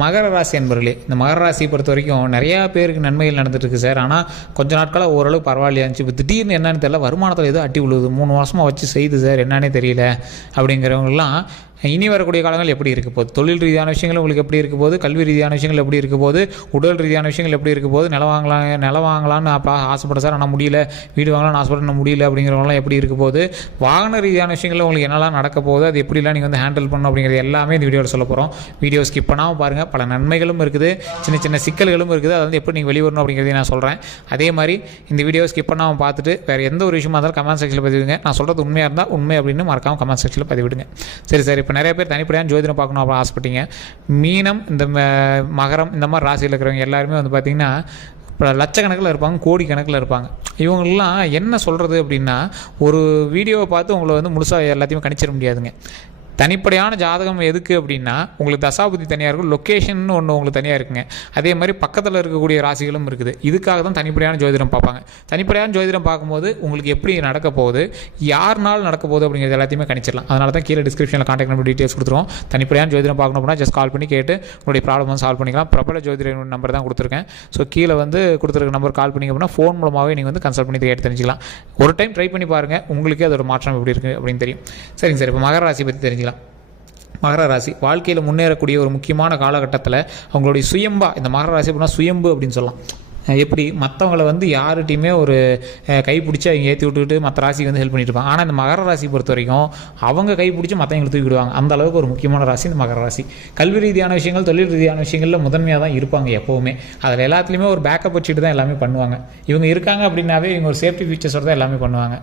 மகர ராசி அன்பர்களே, இந்த மகர ராசியை பொறுத்த வரைக்கும் நிறையா பேருக்கு நன்மைகள் நடந்துட்டுருக்கு சார். ஆனால் கொஞ்ச நாட்களாக ஓரளவு பரவாயில்லையா இருந்துச்சு. இப்போ திடீர்னு என்னன்னு தெரியல, வருமானத்தில் ஏதோ அட்டி விழுவுது, 3 மாதமாக வச்சு செய்யுது சார், என்னன்னே தெரியல அப்படிங்கிறவங்கலாம் இனி வரக்கூடிய காலங்கள் எப்படி இருக்க போகுது, தொழில் ரீதியான விஷயங்கள் உங்களுக்கு எப்படி இருக்க போகுது, கல்வி ரீதியான விஷயங்கள் எப்படி இருக்க போகுது, உடல் ரீதியான விஷயங்கள் எப்படி இருக்க போகுது, நிலம் வாங்கலான்னு அப்போ ஆசைப்பட்ட சார் ஆனால் முடியல, வீடு வாங்கலாம்னு ஆசைப்பட்டு முடியல அப்படிங்கிறவங்களாம் எப்படி இருக்க போகுது, வாகன ரீதியான விஷயங்களில் உங்களுக்கு என்னெல்லாம் நடக்க போகுது, அது எப்படிலாம் நீங்கள் வந்து ஹேண்டில் பண்ணணும் அப்படிங்கிறது எல்லாமே இந்த வீடியோவில் சொல்ல போகிறோம். வீடியோ ஸ்கிப் பண்ணாமல் பாருங்கள். பல நன்மைகளும் இருக்குது, சின்ன சின்ன சிக்கல்களும் இருக்குது. அதை வந்து எப்படி நீங்கள் வெளிவரணும் அப்படிங்கிறதையும் நான் சொல்கிறேன். அதே மாதிரி இந்த வீடியோ ஸ்கிப் பண்ணாமல் பார்த்துட்டு வேறு எந்த ஒரு விஷயமா இருந்தாலும் கமெண்ட் செக்ஷனில் பதிவிடுங்க. நான் சொல்கிறது உண்மையாக இருந்தால் உண்மை அப்படின்னு மறக்காமல் கமெண்ட் செக்ஷனில் பதிவிடுங்க. சரி சார், இப்போ நிறைய பேர் தனிப்படையான ஜோதிடம் பார்க்கணும் அப்படின்னு ஆசைப்பட்டீங்க. மீனம், இந்த மகரம், இந்த மாதிரி ராசியில் இருக்கிறவங்க எல்லாருமே வந்து பார்த்திங்கன்னா இப்போ லட்சக்கணக்கில் இருப்பாங்க, கோடி கணக்கில் இருப்பாங்க. இவங்களெலாம் என்ன சொல்கிறது அப்படின்னா, ஒரு வீடியோவை பார்த்து உங்களை வந்து முழுசாக எல்லாத்தையுமே கணிச்சிட முடியாதுங்க. தனிப்படையான ஜாதகம் எதுக்கு அப்படின்னா, உங்களுக்கு தசாபுத்தி தனியாக இருக்கும், லொக்கேஷன் ஒன்று உங்களுக்கு தனியாக இருக்குங்க. அதே மாதிரி பக்கத்தில் இருக்கக்கூடிய ராசிகளும் இருக்குது. இதுக்காக தான் தனிப்படையான ஜோதிடம் பார்ப்பாங்க. தனிப்படையான ஜோதிடம் பார்க்கும்போது உங்களுக்கு எப்படி நடக்க போகுது, யார்னால் நடக்க போகுது அப்படிங்கிறது எல்லாத்தையுமே கணிச்சிடலாம். அதனால தான் கீழே டிஸ்கிரிப்ஷனில் கான்டாக்ட் நம்பர் டீட்டெயில்ஸ் கொடுத்துருவோம். தனிப்படையான ஜோதிடம் பார்க்கணும் அப்படின்னா ஜஸ்ட் கால் பண்ணி கேட்டு உங்களுடைய ப்ராப்ளம் வந்து சால்வ் பண்ணிக்கலாம். பிரபல ஜோதிட நம்பர் தான் கொடுத்துருக்கேன். ஸோ கீழே வந்து கொடுத்துருக்க நம்பர் கால் பண்ணிங்க அப்படின்னா ஃபோன் மூலமாகவே நீங்கள் வந்து கன்சல்ட் பண்ணி கேட்டு தெரிஞ்சிக்கலாம். ஒரு டைம் ட்ரை பண்ணி பாருங்கள், உங்களுக்கே அதோட மாற்றம் எப்படி இருக்குது அப்படின்னு தெரியும். சரிங்க சார், இப்போ மகர ராசி பற்றி தெரிஞ்சுக்கலாம். மகர ராசி வாழ்க்கையில் முன்னேறக்கூடிய ஒரு முக்கியமான காலகட்டத்தில் அவங்களுடைய சுயம்பா, இந்த மகர ராசி அப்படின்னா சுயம்பு அப்படின்னு சொல்லலாம். எப்படி மற்றவங்களை வந்து யார்கிட்டையுமே ஒரு கைப்பிடிச்சி அவங்க ஏற்றி விட்டுக்கிட்டு மற்ற ராசிக்கு வந்து ஹெல்ப் பண்ணிட்டு இருப்பாங்க. ஆனால் இந்த மகர ராசி பொறுத்த வரைக்கும் அவங்க கைப்பிடிச்சி மற்றவங்களை தூக்கி விடுவாங்க. அந்த அளவுக்கு ஒரு முக்கியமான ராசி இந்த மகர ராசி. கல்வி ரீதியான விஷயங்கள், தொழில் ரீதியான விஷயங்களில் முதன்மையாக தான் இருப்பாங்க எப்போவுமே. அதில் எல்லாத்துலேயுமே ஒரு பேக்கப் வச்சுட்டு தான் எல்லாமே பண்ணுவாங்க. இவங்க இருக்காங்க அப்படின்னாவே இவங்க ஒரு சேஃப்டி ஃபீச்சர்ஸோடு தான் எல்லாமே பண்ணுவாங்க.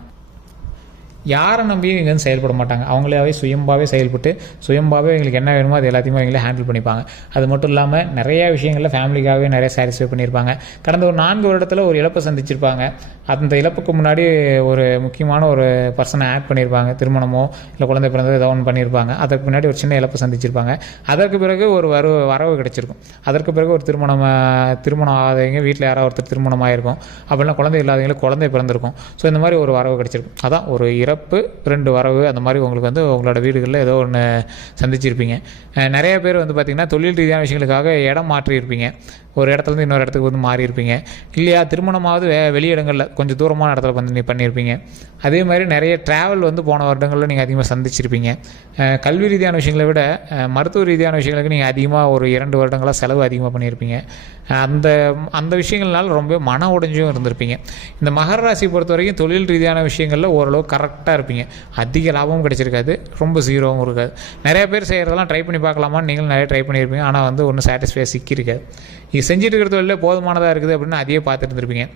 யாரை நம்பியும் இங்கே வந்து செயல்பட மாட்டாங்க. அவங்களாவே சுயம்பாகவே செயல்பட்டு சுயம்பாகவே எங்களுக்கு என்ன வேணுமோ அது எல்லாத்தையுமே அவங்களே ஹேண்டில் பண்ணிப்பாங்க. அது மட்டும் இல்லாமல் நிறையா விஷயங்களில் ஃபேமிலிக்காகவே நிறைய சாட்டிஸ்ஃபை பண்ணியிருப்பாங்க. கடந்த ஒரு 4 வருடத்தில் ஒரு இழப்பை சந்திச்சிருப்பாங்க. அந்த இழப்புக்கு முன்னாடி ஒரு முக்கியமான ஒரு பர்சனை ஆட் பண்ணியிருப்பாங்க. திருமணமோ இல்லை குழந்தை பிறந்தது ஏதோ ஒன்று பண்ணியிருப்பாங்க. அதற்கு முன்னாடி ஒரு சின்ன இழப்பை சந்திச்சிருப்பாங்க. அதற்கு பிறகு ஒரு வரவு கிடைச்சிருக்கும். அதற்கு பிறகு ஒரு திருமணம் ஆகாதவங்க வீட்டில் யாராவது ஒருத்தர் திருமணம் ஆகிருக்கும். அப்படின்னா குழந்தை இல்லாதவங்களுக்கு குழந்தை பிறந்திருக்கும். ஸோ இந்த மாதிரி ஒரு வரவு கிடைச்சிருக்கும். அதான் ஒரு இறப்பு, 2 வரவு, அந்த மாதிரி உங்களுக்கு வந்து உங்களோட வீடுகளில் ஏதோ ஒன்று சந்திச்சிருப்பீங்க. நிறைய பேர் வந்து பார்த்திங்கன்னா தொழில் ரீதியான விஷயங்களுக்காக இடம் மாற்றியிருப்பீங்க. ஒரு இடத்துலேருந்து இன்னொரு இடத்துக்கு வந்து மாறி இருப்பீங்க இல்லையா. திருமணமாவது வெளி இடங்களில் கொஞ்சம் தூரமான இடத்துல வந்து பண்ணியிருப்பீங்க. அதே மாதிரி நிறைய ட்ராவல் வந்து போன வருடங்களில் நீங்கள் அதிகமாக சந்திச்சிருப்பீங்க. கல்வி ரீதியான விஷயங்களை விட மருத்துவ ரீதியான விஷயங்களுக்கு நீங்கள் அதிகமாக ஒரு 2 வருடங்களாக செலவு அதிகமாக பண்ணியிருப்பீங்க. அந்த விஷயங்கள்னால ரொம்ப மன உடைஞ்சும் இருந்திருப்பீங்க. இந்த மகர ராசி பொறுத்த வரைக்கும் தொழில் ரீதியான விஷயங்களில் ஓரளவு கரெக்டாக இருப்பீங்க. அதிக லாபமும் கிடைச்சிருக்காது, ரொம்ப ஜீரோவும் இருக்காது. நிறைய பேர் செய்கிறதெல்லாம் ட்ரை பண்ணி பார்க்கலாமான்னு நீங்களும் நிறைய ட்ரை பண்ணியிருப்பீங்க. ஆனால் வந்து ஒன்றும் சாட்டிஸ்ஃபையாக சிக்கியிருக்காது. இது செஞ்சுட்டு இருக்கிற தொழிலே போதுமானதாக இருக்குது அப்படின்னு அதையே பார்த்துட்டு இருந்திருப்பீங்க.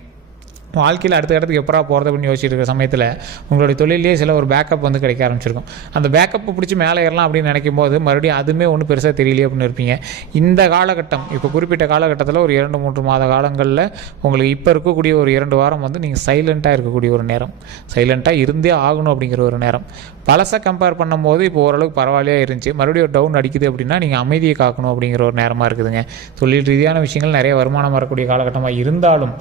வாழ்க்கையில் அடுத்த இடத்துக்கு எப்படா போகிறது அப்படின்னு யோசிச்சுட்டு இருக்கிற சமயத்தில் உங்களுடைய தொழிலே சில ஒரு பேக்கப் வந்து கிடைக்க ஆரம்பிச்சிருக்கும். அந்த பேக்கப்பை பிடிச்சி மேலே ஏறலாம் அப்படின்னு நினைக்கும் போது மறுபடியும் அதுவுமே ஒன்றும் பெருசாக தெரியலையே அப்படின்னு இருப்பீங்க. இந்த காலகட்டம், இப்போ குறிப்பிட்ட காலகட்டத்தில் ஒரு 2-3 மாத காலங்களில் உங்களுக்கு இப்போ இருக்கக்கூடிய ஒரு 2 வாரம் வந்து நீங்கள் சைலண்ட்டாக இருக்கக்கூடிய ஒரு நேரம், சைலண்ட்டாக இருந்தே ஆகணும் அப்படிங்கிற ஒரு நேரம். பழசை கம்பேர் பண்ணும்போது இப்போ ஓரளவுக்கு பரவாயில்லையாக இருந்துச்சு. மறுபடியும் ஒரு டவுன் அடிக்குது அப்படின்னா நீங்கள் அமைதியை காக்கணும் அப்படிங்கிற ஒரு நேரமாக இருக்குதுங்க. தொழில் ரீதியான விஷயங்கள் நிறைய வருமானம் வரக்கூடிய காலகட்டமாக இருந்தாலும்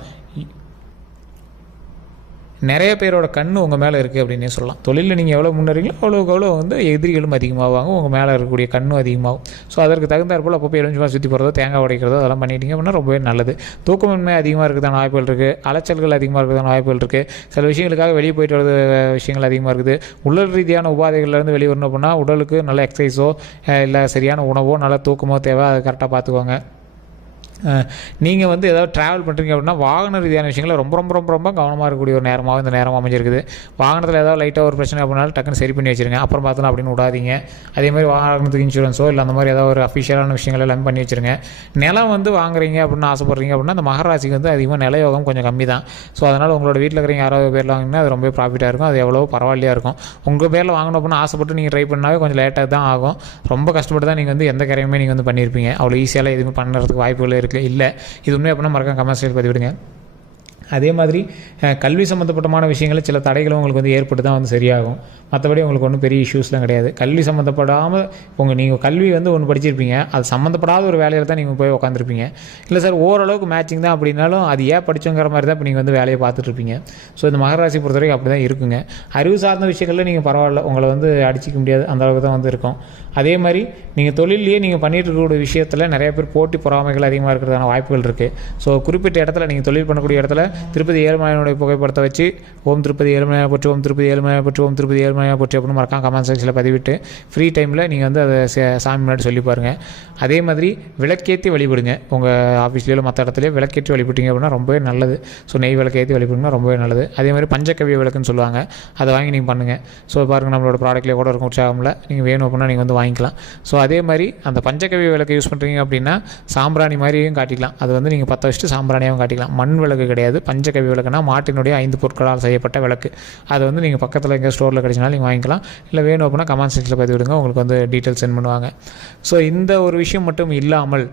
நிறைய பேரோட கண்ணு உங்கள் மேலே இருக்குது அப்படின்னே சொல்லலாம். தொழிலில் நீங்கள் எவ்வளோ முன்னேறீங்களோ அவ்வளோ வந்து எதிரிகளும் அதிகமாகுவாங்க, உங்கள் மேலே இருக்கக்கூடிய கண்ணும் அதிகமாகும். ஸோ அதற்கு தகுந்தாற்போல் அப்போ எலுமிச்சம்பழம் சுற்றி போகிறதோ தேங்காய் உடைக்கிறதோ அதெல்லாம் பண்ணிட்டீங்க அப்படின்னா ரொம்பவே நல்லது. தூக்கமின்மை அதிகமாக இருக்குதான வாய்ப்புகள் இருக்குது, அலைச்சல்கள் அதிகமாக இருக்குதான வாய்ப்புகள் இருக்குது. சில விஷயங்களுக்காக வெளியே போயிட்டு வர விஷயங்கள் அதிகமாக இருக்குது. உடல் ரீதியான உபாதைகள்லேருந்து வெளியே வரணும் அப்படின்னா உடலுக்கு நல்ல எக்ஸசைஸோ இல்லை சரியான உணவோ நல்ல தூக்கமோ தேவை, அதை கரெக்டாக பார்த்துக்கோங்க. நீங்கள் வந்து ஏதாவது ட்ராவல் பண்ணுறீங்க அப்படின்னா வாகன ரீதியான விஷயங்களில் ரொம்ப ரொம்ப ரொம்ப ரொம்ப கவனமாக இருக்கக்கூடிய ஒரு நேரமாக இந்த நேரம் அமைஞ்சிருக்குது. வாகனத்தில் ஏதாவது லைட்டாக ஒரு பிரச்சனை அப்படின்னாலும் டக்குன்னு சரி பண்ணி வச்சுருங்க, அப்புறம் பார்த்தோன்னா அப்படின்னு விடாதீங்க. அதே மாதிரி வாகனத்துக்கு இன்சூரன்ஸோ இல்லை அந்த மாதிரி ஏதாவது ஒரு அஃபிஷியலான விஷயங்கள் எல்லாமே பண்ணி வச்சுருங்க. நிலம் வந்து வாங்குறீங்க அப்படின்னு ஆசைப்படுறீங்க அப்படின்னா அந்த மகராசிக்கு வந்து அதிகமாக நில யோகம் கொஞ்சம் கம்மி தான். ஸோ அதனால் உங்களோட வீட்டில் இருக்கிறவங்க யாராவது பேரில் வாங்கினா அது ரொம்ப ப்ராஃபிட்டாக இருக்கும், அது எவ்வளோ பரவாயில்லையாக இருக்கும். உங்கள் பேரில் வாங்கணும் அப்படின்னா ஆசைப்பட்டு நீங்கள் ட்ரை பண்ணாவே கொஞ்சம் லேட்டாக தான் ஆகும். ரொம்ப கஷ்டப்பட்டு தான் நீங்கள் வந்து எந்த கரையுமே நீங்கள் வந்து பண்ணியிருப்பீங்க. அவ்வளோ ஈஸியால் எதுவுமே பண்ணுறதுக்கு வாய்ப்புகள் இருக்குது இல்லை. இது உண்மை அப்படின்னா மறக்காம கமெண்ட் செக்ஷனில் பதிவிடுங்க. அதே மாதிரி கல்வி சம்மந்தப்பட்டமான விஷயங்களில் சில தடைகளும் உங்களுக்கு வந்து ஏற்பட்டு தான் வந்து சரியாகும். மற்றபடி உங்களுக்கு ஒன்றும் பெரிய இஷ்யூஸ்லாம் கிடையாது. கல்வி சம்மந்தப்படாமல் நீங்கள் கல்வி வந்து ஒன்று படிச்சிருப்பீங்க, அது சம்மந்தப்படாத ஒரு வேலையில் தான் நீங்கள் போய் உட்காந்துருப்பீங்க. இல்லை சார் ஓரளவுக்கு மேட்சிங் தான் அப்படின்னாலும் அது ஏன் படிச்சோங்கிற மாதிரி தான் இப்போ நீங்கள் வந்து வேலையை பார்த்துட்ருப்பீங்க. ஸோ இந்த மகர ராசி பொறுத்தவரைக்கும் அப்படி தான் இருக்குங்க. அறிவு சார்ந்த விஷயங்களில் நீங்கள் பரவாயில்ல, உங்களை வந்து அடிச்சிக்க முடியாது, அந்த அளவுக்கு தான் வந்து இருக்கும். அதே மாதிரி நீங்கள் தொழிலையே நீங்கள் பண்ணிகிட்டு இருக்கக்கூடிய விஷயத்தில் நிறைய பேர் போட்டி பொறாமைகள் அதிகமாக இருக்கிறதான வாய்ப்புகள் இருக்குது. ஸோ குறிப்பிட்ட இடத்துல நீங்கள் தொழில் பண்ணக்கூடிய இடத்துல திருப்பதி ஏழுமலையானுடைய புகைப்படத்தை வச்சு ஓம் திருப்பதி ஏழுமலையாக போற்றி, ஓம் திருப்பதி ஏழுமலையாக போற்றி, ஓம் திருப்பதி ஏழுமலையாக போற்றி அப்படின்னு மறக்காம கமெண்ட் செக்ஷனில் பதிவிட்டு ஃப்ரீ டைமில் நீங்கள் வந்து அதை சாமி முன்னாடி சொல்லி பாருங்கள். அதே மாதிரி விளக்கேற்றி வழிபடுங்க. உங்கள் ஆஃபீஸ்லேயோ மற்ற இடத்துலையோ விளக்கேற்றி வழிபட்டீங்க அப்படின்னா ரொம்பவே நல்லது. ஸோ நெய் விளக்கேற்றி வழிபடுங்கன்னா ரொம்பவே நல்லது. அதே மாதிரி பஞ்சகவிய விளக்குன்னு சொல்லுவாங்க, அதை வாங்கி நீங்கள் பண்ணுங்கள். ஸோ பாருங்கள், நம்மளோட ப்ராடக்ட்லேயே கூட இருக்கும் உற்சாகமில், நீங்கள் வேணும் அப்படின்னா நீங்கள் வந்து வாங்கிக்கலாம். ஸோ அதே மாதிரி அந்த பஞ்சகவிய விளக்கை யூஸ் பண்ணுறீங்க அப்படின்னா சாம்பிராணி மாதிரியும் காட்டிக்கலாம். அது வந்து நீங்கள் 10 வச்சுட்டு சாம்பிராணியாகவும் காட்டிக்கலாம். மண் விளக்கு கிடையாது. பஞ்சகவிய விளக்குனா மாட்டினுடைய 5 பொருட்களால் செய்யப்பட்ட விளக்கு. அது வந்து நீங்கள் பக்கத்தில் எங்கே ஸ்டோரில் கிடைச்சினாலும் நீங்கள் வாங்கிக்கலாம். இல்லை வேணும் அப்படின்னா கமெண்ட் செக்ஷனில் பதிவு விடுங்க, உங்களுக்கு வந்து டீட்டெயில்ஸ் சென்ட் பண்ணுவாங்க. ஸோ இந்த ஒரு விஷயம் மட்டும் இல்லாமல்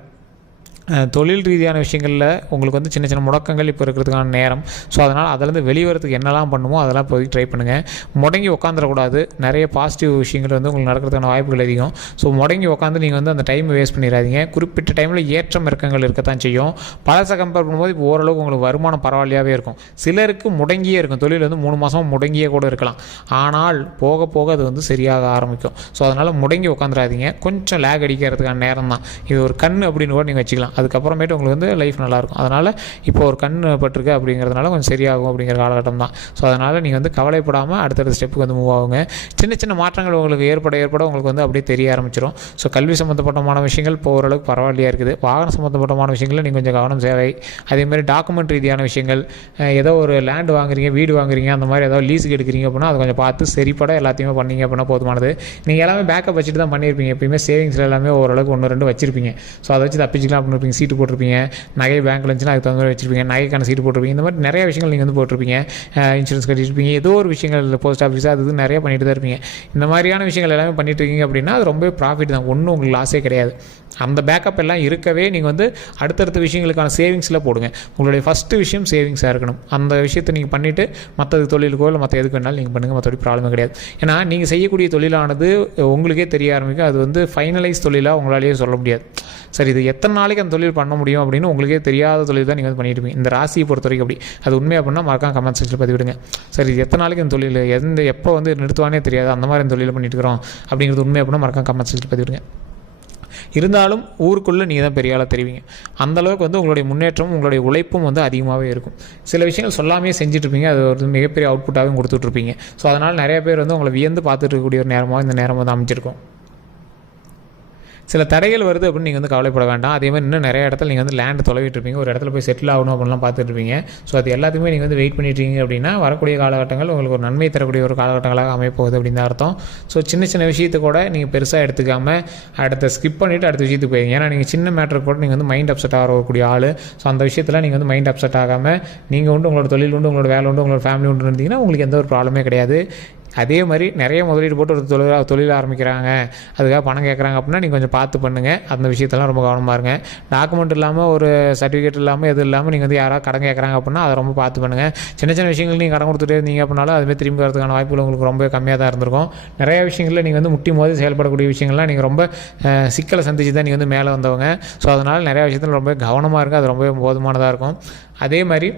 தொழில் ரீதியான விஷயங்களில் உங்களுக்கு வந்து சின்ன சின்ன முடக்கங்கள் இப்போ இருக்கிறதுக்கான நேரம். ஸோ அதனால் அதிலேருந்து வெளிவரத்துக்கு என்னெல்லாம் பண்ணுமோ அதெல்லாம் போய் ட்ரை பண்ணுங்கள். முடங்கி உட்காந்துடக்கூடாது. நிறைய பாசிட்டிவ் விஷயங்கள் வந்து உங்களுக்கு நடக்கிறதுக்கான வாய்ப்புகள் அதிகம். ஸோ முடங்கி உட்காந்து நீங்கள் வந்து அந்த டைமை வேஸ்ட் பண்ணிடாதீங்க. குறிப்பிட்ட டைமில் ஏற்றம் இறக்கங்கள் இருக்கத்தான் செய்யும். பழசை கம்பேர் பண்ணும்போது இப்போ ஓரளவுக்கு உங்களுக்கு வருமானம் பரவாயில்லையாகவே இருக்கும். சிலருக்கு முடங்கியே இருக்கும். தொழில் வந்து 3 மாதம் முடங்கியே கூட இருக்கலாம். ஆனால் போக போக அது வந்து சரியாக ஆரம்பிக்கும். ஸோ அதனால் முடங்கி உட்காந்துடாதீங்க. கொஞ்சம் லேக் அடிக்கிறதுக்கான நேரம் தான் இது. ஒரு கண் அப்படின்னு கூட நீங்கள் வச்சுக்கலாம். அதுக்கப்புறமேட்டு உங்களுக்கு வந்து லைஃப் நல்லாயிருக்கும். அதனால் இப்போ ஒரு கண் பட்டிருக்கு அப்படிங்கிறதுனால கொஞ்சம் சரியாகும் அப்படிங்கிற காலகட்டம் தான். ஸோ அதனால் நீங்கள் வந்து கவலைப்படாமல் அடுத்தடுத்த ஸ்டெப்புக்கு வந்து மூவ் ஆகுங்க. சின்ன சின்ன மாற்றங்கள் உங்களுக்கு ஏற்பட உங்களுக்கு வந்து அப்படியே தெரிய ஆரம்பிச்சிடும். ஸோ கல்வி சம்மந்தப்பட்டமான விஷயங்கள் இப்போ ஓரளவுக்கு பரவாயில்லையாக இருக்குது. வாகனம் சம்மந்தப்பட்டமான விஷயங்களில் நீங்கள் கொஞ்சம் கவனம் தேவை. அதேமாதிரி டாக்குமெண்ட் ரீதியான விஷயங்கள், ஏதோ ஒரு லேண்டு வாங்குறீங்க, வீடு வாங்குறீங்க, அந்த மாதிரி ஏதோ லீஸுக்கு எடுக்கிறீங்க அப்படின்னா அதை கொஞ்சம் பார்த்து சரிப்பட எல்லாத்தையுமே பண்ணிங்க அப்படின்னா போதுமானது. நீங்கள் எல்லாமே பேக்கப் வச்சுட்டு தான் பண்ணியிருப்பீங்க. எப்பயுமே சேவிங்ஸில் எல்லாமே ஓரளவுக்கு 1-2 வச்சுருப்பீங்க. ஸோ அதை வச்சு தப்பிச்சிக்கலாம் அப்படின்னு இருப்பீங்க. சீட்டு போட்டிருப்பீங்க, நகை பேங்க்கில் இருந்துச்சுன்னா அதுக்கு தகுந்த மாதிரி வச்சுருப்பீங்க, நகைக்கான சீட்டு போட்டிருப்பீங்க. இந்த மாதிரி நிறைய விஷயங்கள் நீங்கள் வந்து போட்டிருப்பீங்க. இன்சூரன்ஸ் கட்டியிருப்பீங்க, ஏதோ ஒரு விஷயங்கள் போஸ்ட் ஆஃபீஸ் அது நிறைய பண்ணிட்டு தான் இருப்பீங்க. இந்த மாதிரியான விஷயங்கள் எல்லாமே பண்ணிட்டு இருக்கீங்க அப்படின்னா அது ரொம்ப ப்ராஃபிட் தான். ஒன்றும் உங்களுக்கு லாஸே கிடையாது. அந்த பேக்கப் எல்லாம் இருக்கவே நீங்கள் வந்து அடுத்தடுத்த விஷயங்களுக்கான சேவிங்ஸில் போடுங்க. உங்களுடைய ஃபஸ்ட்டு விஷயம் சேவிங்ஸாக இருக்கணும். அந்த விஷயத்தை நீங்கள் பண்ணிவிட்டு மற்றது தொழிலுக்கோ இல்லை மற்ற எதுக்கு வேணாலும் நீங்கள் பண்ணுங்கள். மற்றபடி ப்ராப்ளமே கிடையாது. ஏன்னா நீங்கள் செய்யக்கூடிய தொழிலானது உங்களுக்கே தெரிய ஆரம்பிக்கும். அது வந்து ஃபைனலைஸ் தொழிலாக உங்களாலேயே சொல்ல முடியாது. சரி, இது எத்தனை நாளைக்கு அந்த தொழில் பண்ண முடியும் அப்படின்னு உங்களுக்கே தெரியாத தொழில் தான் நீங்கள் வந்து பண்ணிட்டு இருப்பீங்க. இந்த ராசியை பொறுத்த வரைக்கும் அப்படி. அது உண்மை அப்படின்னா மறக்காம கமெண்ட் செக்ஷனில் பதிவிடுங்க. சரி, இது எத்தனை நாளைக்கு இந்த தொழில் எப்போ வந்து நிறுத்துவானே தெரியாது, அந்த மாதிரி இந்த தொழில் பண்ணிட்டு இருக்கிறோம் அப்படிங்கிறது உண்மை அப்படின்னா மறக்காம கமெண்ட் செக்ஷனில் பதிவிடுங்க. இருந்தாலும் ஊருக்குள்ளே நீங்கள் தான் பெரிய ஆளாக தெரிவிங்க. அந்தளவுக்கு வந்து உங்களுடைய முன்னேற்றமும் உங்களுடைய உழைப்பும் வந்து அதிகமாகவே இருக்கும். சில விஷயங்கள் சொல்லாமே செஞ்சுட்ருப்பீங்க, அது ஒரு மிகப்பெரிய அவுட்புட்டாகவும் கொடுத்துட்ருப்பீங்க. ஸோ அதனால் நிறைய பேர் வந்து உங்களை வியந்து பார்த்துட்டு இருக்கக்கூடிய ஒரு நேரமாக இந்த நேரம் வந்து அமைச்சிருக்கும். சில தடைகள் வருது அப்படின்னு நீங்கள் வந்து கவலைப்பட வேண்டாம். அதே மாதிரி இன்னும் நிறைய இடத்துல நீங்கள் வந்து லேண்டு தொலைவிட்டுருப்பீங்க, ஒரு இடத்துல போய் செட்டில் ஆகணும் அப்படின்லாம் பார்த்துட்ருப்பீங்க. ஸோ அது எல்லாத்துக்குமே நீங்கள் வந்து வெயிட் பண்ணிட்டுருக்கீங்க அப்படின்னா வரக்கூடிய காலகட்டங்கள் உங்களுக்கு ஒரு நன்மை தரக்கூடிய ஒரு காலகட்டங்களாக அமைப்போகுது அப்படின்னு தான் அர்த்தம். ஸோ சின்ன சின்ன விஷயத்தை கூட நீங்கள் பெருசாக எடுத்துக்காமல் அடுத்த ஸ்கிப் பண்ணிவிட்டு அடுத்த விஷயத்துக்கு போயிருங்க. ஏன்னா நீங்கள் சின்ன மேட்டருக்கு கூட நீங்கள் வந்து மைண்ட் அப்செட் ஆகக்கூடிய ஆள். ஸோ அந்த விஷயத்தில் நீங்கள் வந்து மைண்ட் அப்செட் ஆகாமல் நீங்கள் உண்டு, உங்களோட தொழில் உண்டு, உங்களோட வேலை உண்டு, உங்களோட ஃபேமிலி உண்டு இருந்தீங்கன்னா உங்களுக்கு எந்த ஒரு ப்ராப்ளமே கிடையாது. அதே மாதிரி நிறைய முதலீடு போட்டு ஒரு தொழில் ஆரம்பிக்கிறாங்க, அதுக்காக பணம் கேட்குறாங்க அப்படின்னா நீங்கள் கொஞ்சம் பார்த்து பண்ணுங்கள். அந்த விஷயத்தெல்லாம் ரொம்ப கவனமாக இருங்க. டாக்குமெண்ட் இல்லாமல் ஒரு சர்டிஃபிகேட் இல்லாமல் எது இல்லாமல் நீங்கள் வந்து யாராவது கடன் கேட்குறாங்க அப்படின்னா அதை ரொம்ப பார்த்து பண்ணுங்கள். சின்ன சின்ன விஷயங்கள் நீங்கள் கடன் கொடுத்துட்டே இருந்தீங்க அப்படின்னாலும் அதுமாதிரி திரும்பி வரதுக்கான வாய்ப்புகள் உங்களுக்கு ரொம்ப கம்மியாக தான் இருந்திருக்கும். நிறைய விஷயங்களில் நீங்கள் வந்து முட்டி மோதி செயல்படக்கூடிய விஷயங்கள்லாம் நீங்கள் ரொம்ப சிக்கலை சந்திச்சு தான் நீங்கள் வந்து மேலே வந்தவங்க. ஸோ அதனால் நிறையா விஷயத்தில் ரொம்ப கவனமாக இருக்குது. அது ரொம்ப போதுமானதாக இருக்கும். அதே மாதிரி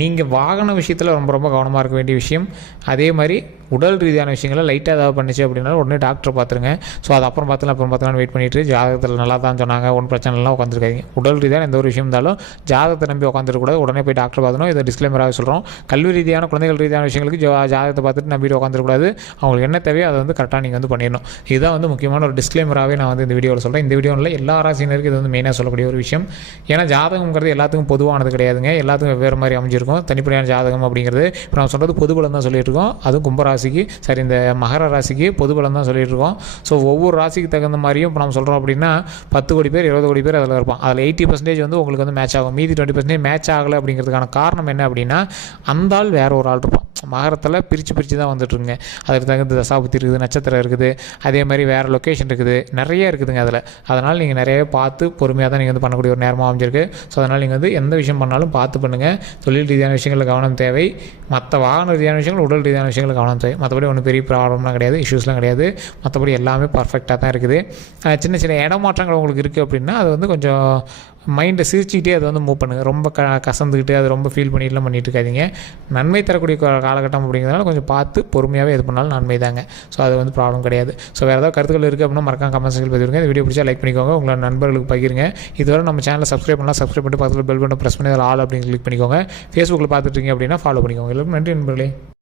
நீங்கள் வாகன விஷயத்தில் ரொம்ப ரொம்ப கவனமாக இருக்க வேண்டிய விஷயம். அதே மாதிரி உடல் ரீதியான விஷயங்களை லைட்டாக ஏதாவது பண்ணிச்சு அப்படின்னா உடனே டாக்டரை பார்த்துருங்க. ஸோ அது அப்புறம் பார்த்துலாம் வெயிட் பண்ணிவிட்டு ஜாதகத்தில் நல்லா தான் சொன்னாங்க, ஒன்றும் பிரச்சனைலாம் உட்காந்துருக்காங்க. உடல் ரீதியான எந்த ஒரு விஷயம் இருந்தாலும் ஜாதகத்தை நம்பி உட்காந்துருக்கூடாது. உடனே போய் டாக்டர் பார்த்தணும். இதை டிஸ்க்ளைமராக சொல்கிறோம். கல்வி ரீதியான குழந்தைகள் ரீதியான விஷயங்களுக்கு ஜாதகத்தை பார்த்துட்டு நம்பிட்டு உட்காந்துருக்கூடாது. அவங்களுக்கு என்ன தேவையோ அதை வந்து கரெக்டாக நீங்கள் வந்து பண்ணிடணும். இதுதான் வந்து முக்கியமான ஒரு டிஸ்க்ளைமராகவே நான் வந்து இந்த வீடியோவில் சொல்கிறேன். இந்த வீடியோவில் எல்லா ராசினருக்கு இது வந்து மெயினாக சொல்லக்கூடிய ஒரு விஷயம். ஏன்னா ஜாதகங்கிறது எல்லாத்துக்கும் பொதுவானது கிடையாதுங்க. எல்லாத்துக்கும் வெவ்வேறு மாதிரி அமைஞ்சிருக்கும். தனிப்படையான ஜாதகம் அப்படிங்கிறது இப்போ நம்ம சொல்கிறது பொது பலன் தான் சொல்லிட்டு இருக்கோம். அதுவும் கும்பராசிக்கு, சரி இந்த மகர ராசிக்கு பொது பலன் தான் சொல்லிட்டு இருக்கோம். ஸோ ஒவ்வொரு ராசிக்கு தகுந்த மாதிரியும் இப்போ நம்ம சொல்கிறோம் அப்படின்னா 10 கோடி பேர் 20 கோடி பேர் அதில் இருப்பான். அதில் 80% வந்து உங்களுக்கு வந்து மேட்ச் ஆகும். மீதி 20% மேட்ச் ஆகலை அப்படிங்கிறதுக்கான காரணம் என்ன அப்படின்னா அந்த ஆள் வேற ஒரு ஆள் இருப்பான். மகரத்தில் பிரித்து தான் வந்துட்டுருங்க. அதுக்கு தகுந்த தசாபுத்தி இருக்குது, நட்சத்திரம் இருக்குது, அதே மாதிரி வேறு லொக்கேஷன் இருக்குது, நிறைய இருக்குதுங்க அதில். அதனால் நீங்கள் நிறையவே பார்த்து பொறுமையாக தான் நீங்கள் வந்து பண்ணக்கூடிய ஒரு நேரமாக அமைஞ்சிருக்கு. ஸோ அதனால் நீங்கள் வந்து எந்த விஷயம் பண்ணாலும் பார்த்து பண்ணுங்கள். தொழில் ரீதியான விஷயங்களில் கவனம் தேவை, மற்ற வாகன ரீதியான விஷயங்கள், உடல் ரீதியான விஷயங்கள் கவனம் தேவை. மற்றபடி ஒன்றும் பெரிய ப்ராப்ளம்லாம் கிடையாது, இஷ்யூஸ்லாம் கிடையாது. மற்றபடி எல்லாமே பர்ஃபெக்டாக தான் இருக்குது. சின்ன சின்ன இடமாற்றங்கள் உங்களுக்கு இருக்குது அப்படின்னா அது வந்து கொஞ்சம் மைண்டை சிரிச்சுக்கிட்டே அதை வந்து மூவ் பண்ணுங்கள். ரொம்ப கசந்துக்கிட்டு அது ரொம்ப ஃபீல் பண்ணிட்டுலாம் பண்ணிட்டு இருக்காதிங்க. நன்மை தரக்கூடிய காலகட்டம் அப்படிங்கிறதுனால கொஞ்சம் பார்த்து பொறுமையாகவே எது பண்ணாலும் நன்மை தாங்க. ஸோ அது வந்து ப்ராப்ளம் கிடையாது. ஸோ வேறு ஏதாவது கருத்துக்கள் இருக்குது அப்படின்னா மறக்காம கமெண்ட் செக்ஷனில் பதிவிடுங்க. இந்த வீடியோ பிடிச்சா லைக் பண்ணிக்கோங்க, உங்களோட நண்பர்களுக்கு பகிருங்க. இதுவரை நம்ம சேனலை சப்ஸ்கிரைப் பண்ணிட்டு பக்கத்தில் பெல் பட்டன் ப்ரெஸ் பண்ணி அதில் ஆல் அப்படின்னு கிளிக் பண்ணிக்கோங்க. ஃபேஸ்புக்கில் பார்த்துட்டு இருக்கீங்க அப்படின்னா ஃபாலோ பண்ணிக்கோங்க. எல்லாருக்கும் நன்றி நண்பர்களே.